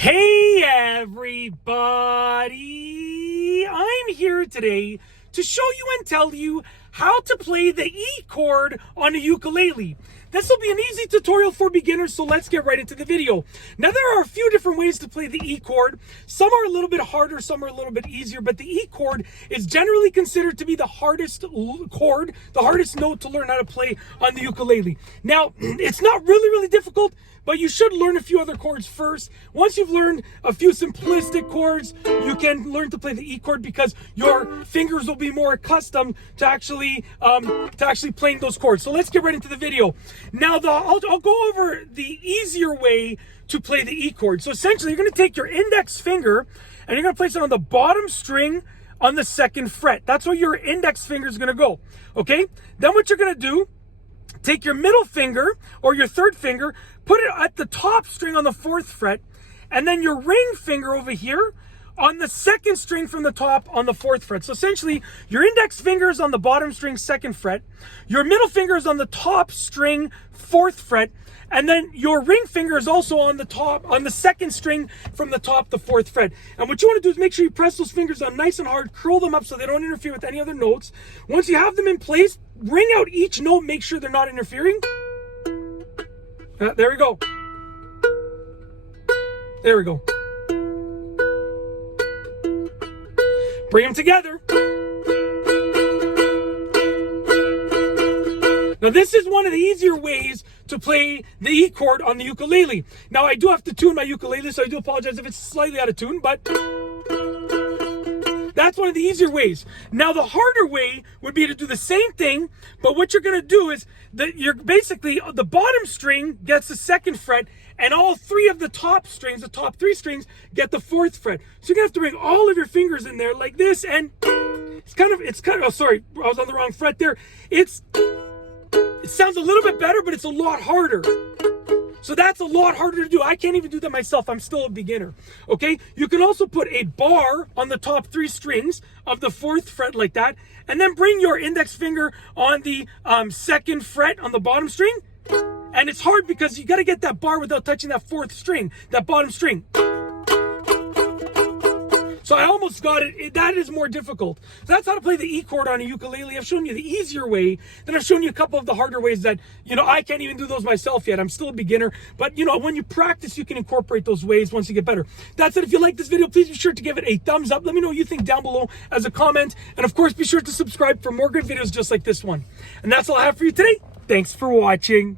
Hey everybody! I'm here today to show you and tell you how to play the E chord on a ukulele. This will be an easy tutorial for beginners, so let's get right into the video. Now, there are a few different ways to play the E chord. Some are a little bit harder, some are a little bit easier, but the E chord is generally considered to be the hardest chord, the hardest note to learn how to play on the ukulele. Now, it's not really difficult, but you should learn a few other chords first. Once you've learned a few simplistic chords, you can learn to play the E chord because your fingers will be more accustomed to actually playing those chords. So let's get right into the video. Now, I'll go over the easier way to play the E chord. So essentially, you're going to take your index finger and you're going to place it on the bottom string on the second fret. That's where your index finger is going to go. Okay? Then what you're going to do, take your middle finger or your third finger, put it at the top string on the fourth fret, and then your ring finger over here on the second string from the top on the fourth fret. So essentially, your index finger is on the bottom string, second fret, your middle finger is on the top string, fourth fret, and then your ring finger is also on the top, on the second string from the top, the fourth fret. And what you want to do is make sure you press those fingers down nice and hard, curl them up so they don't interfere with any other notes. Once you have them in place, ring out each note, make sure they're not interfering. There we go. There we go. Bring them together. Now, this is one of the easier ways to play the E chord on the ukulele. Now, I do have to tune my ukulele, so I do apologize if it's slightly out of tune, but that's one of the easier ways. Now, the harder way would be to do the same thing, but what you're going to do is that you're basically, the bottom string gets the second fret, and all three of the top strings, the top three strings, get the fourth fret. So you're going to have to bring all of your fingers in there like this, and it's kind of, oh, sorry, I was on the wrong fret there. It sounds a little bit better, but it's a lot harder. So that's a lot harder to do. I can't even do that myself. I'm still a beginner. Okay? You can also put a bar on the top three strings of the fourth fret like that, and then bring your index finger on the second fret on the bottom string. And it's hard because you got to get that bar without touching that fourth string, that bottom string. So I almost got it. That is more difficult. So that's how to play the E chord on a ukulele. I've shown you the easier way. Then I've shown you a couple of the harder ways that, I can't even do those myself yet. I'm still a beginner. But, when you practice, you can incorporate those ways once you get better. That's it. If you like this video, please be sure to give it a thumbs up. Let me know what you think down below as a comment. And, of course, be sure to subscribe for more good videos just like this one. And that's all I have for you today. Thanks for watching.